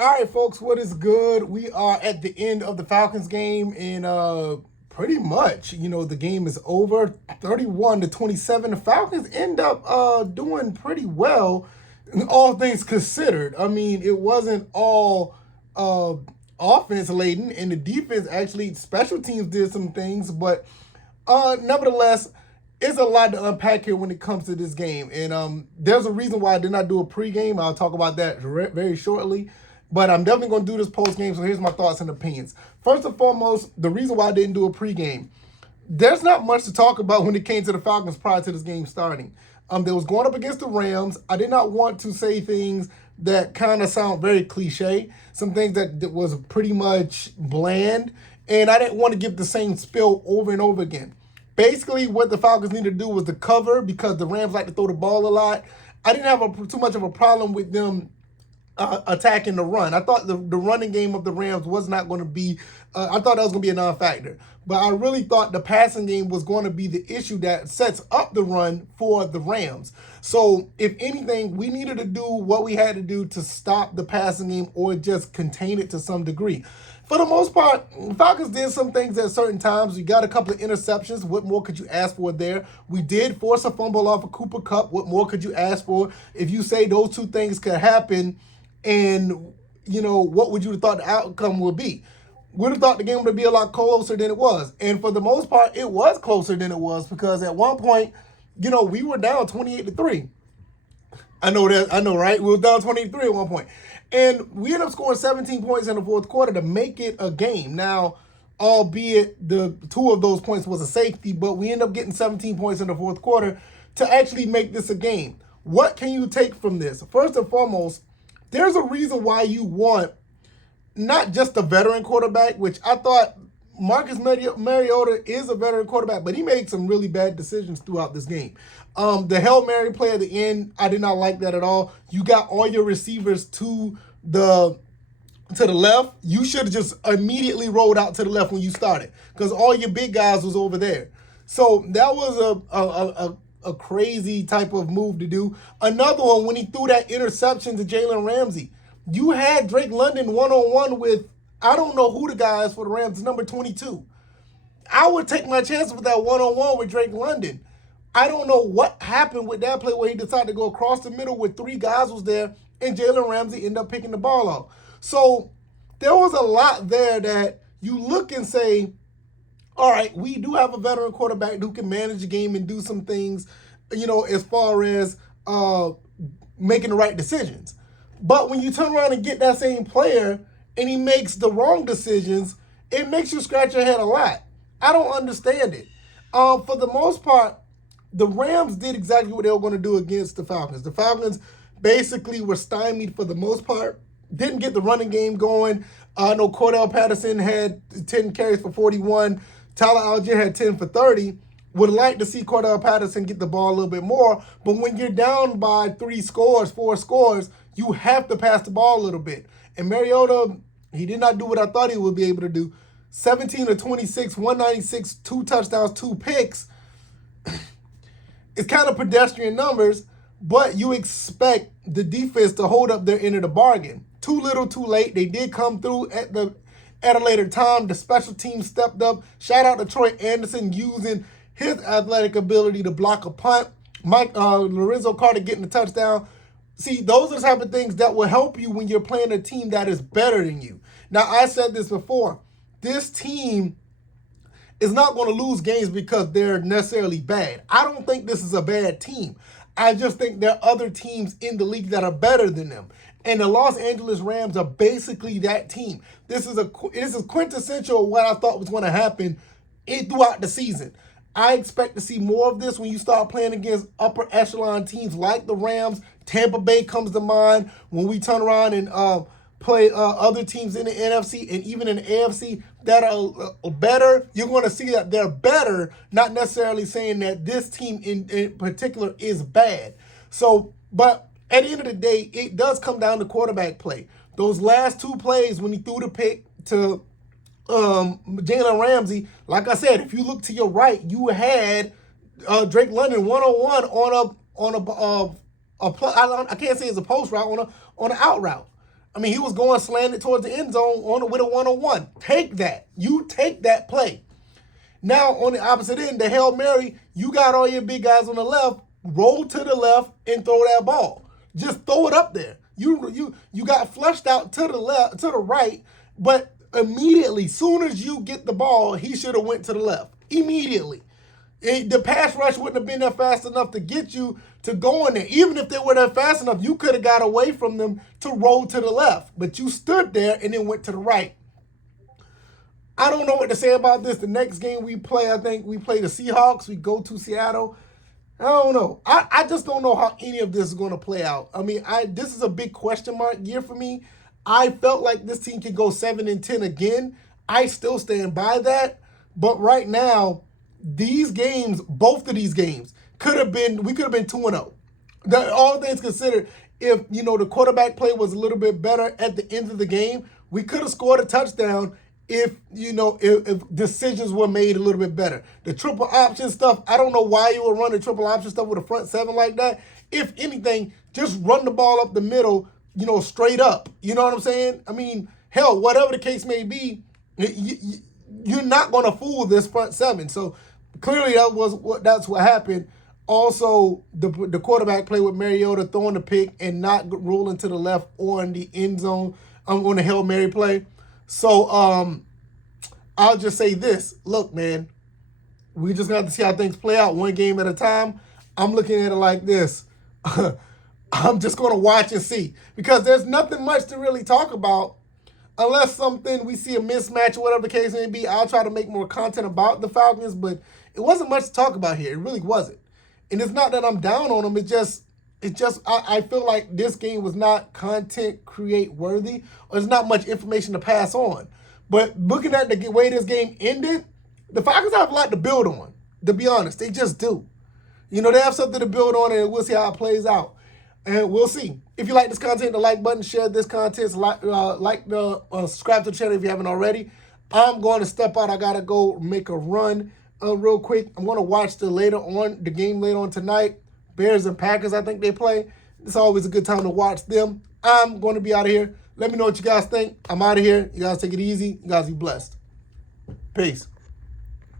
All right, folks, what is good? We are at the end of the Falcons game, and pretty much, the game is over, 31-27. The Falcons end up doing pretty well, all things considered. I mean, it wasn't all uh, offense laden, and the defense actually, special teams did some things, but nevertheless, it's a lot to unpack here when it comes to this game. And there's a reason why I did not do a pregame. I'll talk about that very shortly. But I'm definitely going to do this postgame, so here's my thoughts and opinions. First and foremost, the reason why I didn't do a pregame. There's not much to talk about when it came to the Falcons prior to this game starting. They was going up against the Rams. I did not want to say things that kind of sound very cliche, some things that was pretty much bland, and I didn't want to give the same spill over and over again. Basically, what the Falcons needed to do was to cover because the Rams like to throw the ball a lot. I didn't have too much of a problem with them attacking the run. I thought the running game of the Rams was not going to be, I thought that was going to be a non-factor. But I really thought the passing game was going to be the issue that sets up the run for the Rams. So if anything, we needed to do what we had to do to stop the passing game or just contain it to some degree. For the most part, Falcons did some things at certain times. We got a couple of interceptions. What more could you ask for there? We did force a fumble off of Cooper Kupp. What more could you ask for? If you say those two things could happen, and, what would you have thought the outcome would be? Would have thought the game would be a lot closer than it was. And for the most part, it was closer than it was because at one point, we were down 28-3. I know, right? We were down 23 at one point. And we ended up scoring 17 points in the fourth quarter to make it a game. Now, albeit the two of those points was a safety, but we ended up getting 17 points in the fourth quarter to actually make this a game. What can you take from this? First and foremost, there's a reason why you want not just a veteran quarterback, which I thought Marcus Mariota is a veteran quarterback, but he made some really bad decisions throughout this game. The Hail Mary play at the end, I did not like that at all. You got all your receivers to the left. You should have just immediately rolled out to the left when you started because all your big guys was over there. So that was a crazy type of move to do. Another one, when he threw that interception to Jalen Ramsey, you had Drake London one-on-one with, I don't know who the guy is for the Rams, number 22. I would take my chances with that one-on-one with Drake London. I don't know what happened with that play where he decided to go across the middle with three guys was there, and Jalen Ramsey ended up picking the ball off. So there was a lot there that you look and say, all right, we do have a veteran quarterback who can manage the game and do some things, as far as making the right decisions. But when you turn around and get that same player and he makes the wrong decisions, it makes you scratch your head a lot. I don't understand it. For the most part, the Rams did exactly what they were going to do against the Falcons. The Falcons basically were stymied for the most part, didn't get the running game going. I know Cordell Patterson had 10 carries for 41. Tyler Algier had 10 for 30. Would like to see Cordell Patterson get the ball a little bit more, but when you're down by 4scores, you have to pass the ball a little bit. And Mariota, he did not do what I thought he would be able to do. 17-26, 196, 2 touchdowns, 2 picks. It's kind of pedestrian numbers, but you expect the defense to hold up their end of the bargain. Too little, too late. They did come through at a later time. The special team stepped up. Shout out to Troy Anderson using his athletic ability to block a punt. Lorenzo Carter getting the touchdown. See, those are the type of things that will help you when you're playing a team that is better than you. Now, I said this before. This team is not going to lose games because they're necessarily bad. I don't think this is a bad team. I just think there are other teams in the league that are better than them. And the Los Angeles Rams are basically that team. This is quintessential what I thought was going to happen throughout the season. I expect to see more of this when you start playing against upper echelon teams like the Rams. Tampa Bay comes to mind when we turn around and play other teams in the NFC and even in the AFC that are better. You're going to see that they're better, not necessarily saying that this team in particular is bad. So, but at the end of the day, it does come down to quarterback play. Those last 2 plays when he threw the pick to Jalen Ramsey, like I said, if you look to your right, you had Drake London one-on-one on a I can't say it's a post route, on an out route. I mean, he was going slanted towards the end zone with a one-on-one. Take that. You take that play. Now, on the opposite end, the Hail Mary, you got all your big guys on the left, roll to the left and throw that ball. Just throw it up there. You got flushed out to the left, to the right, but immediately, soon as you get the ball, he should have went to the left. Immediately. The pass rush wouldn't have been there fast enough to get you to go in there. Even if they were there fast enough, you could have got away from them to roll to the left. But you stood there and then went to the right. I don't know what to say about this. The next game we play, I think we play the Seahawks. We go to Seattle. I don't know. I just don't know how any of this is going to play out. I mean, this is a big question mark year for me. I felt like this team could go 7-10 again. I still stand by that. But right now, these games, both of these games, we could have been 2-0. All things considered, if the quarterback play was a little bit better at the end of the game, we could have scored a touchdown if decisions were made a little bit better. The triple option stuff, I don't know why you would run the triple option stuff with a front seven like that. If anything, just run the ball up the middle, straight up. You know what I'm saying? I mean, hell, whatever the case may be, you're not going to fool this front seven. So clearly that's what happened. Also, the quarterback play with Mariota throwing the pick and not rolling to the left on the end zone on the Hail Mary play. So I'll just say this. Look, man, we just got to see how things play out one game at a time. I'm looking at it like this. I'm just going to watch and see because there's nothing much to really talk about unless we see a mismatch or whatever the case may be. I'll try to make more content about the Falcons, but it wasn't much to talk about here. It really wasn't. And it's not that I'm down on them. I feel like this game was not content create worthy, or there's not much information to pass on. But looking at the way this game ended, the Falcons have a lot to build on, to be honest. They just do. They have something to build on, and we'll see how it plays out. And we'll see. If you like this content, the like button, share this content, subscribe to the channel if you haven't already. I'm going to step out. I got to go make a run real quick. I'm going to watch the game later on tonight. Bears and Packers, I think they play. It's always a good time to watch them. I'm going to be out of here. Let me know what you guys think. I'm out of here. You guys take it easy. You guys be blessed. Peace.